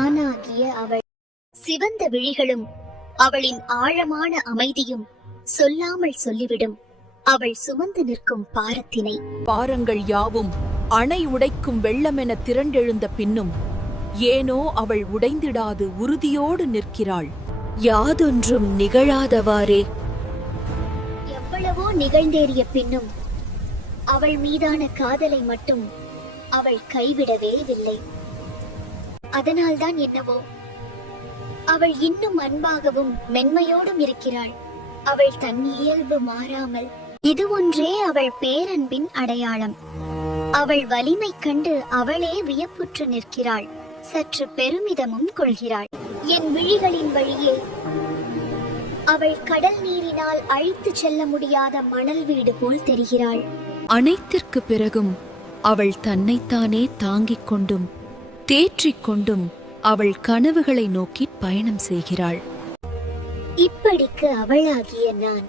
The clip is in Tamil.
நானாகிய அவள். சிவந்த விழிகளும் அவளின் ஆழமான அமைதியும் சொல்லாமல் சொல்லிவிடும் அவள் சுமந்து நிற்கும் பாரத்தினை. பாரங்கள் யாவும் அணை உடைக்கும் வெள்ளமென திரண்டெழுந்த பின்னும் ஏனோ அவள் உடைந்திடாது உறுதியோடு நிற்கிறாள். யாதொன்றும் நிகழாதவாறே. எவ்வளவோ நிகழ்ந்தேறிய பின்னும் அவள் மீதான காதலை மட்டும் அவள் கைவிடவே இல்லை. அதனால்தான் என்னவோ அவள் இன்னும் அன்பாகவும் மென்மையோடும் இருக்கிறாள். அவள் தன் இயல்பு மாறாமல். இது ஒன்றே அவள் பேரன்பின் அடையாளம். அவள் வலிமை கண்டு அவளே வியப்புற்று நிற்கிறாள். சற்று பெருமிதமும் கொள்கிறாள். என் விழிகளின் வழியே அவள் கடல் நீரினால் அழித்து செல்ல முடியாத மணல் வீடு போல் தெரிகிறாள். அனைத்திற்கு பிறகும் அவள் தன்னைத்தானே தாங்கிக் கொண்டும் தேற்றிக் கொண்டும் அவள் கனவுகளை நோக்கி பயணம் செய்கிறாள். இப்படிக்கு அவளாகிய நான்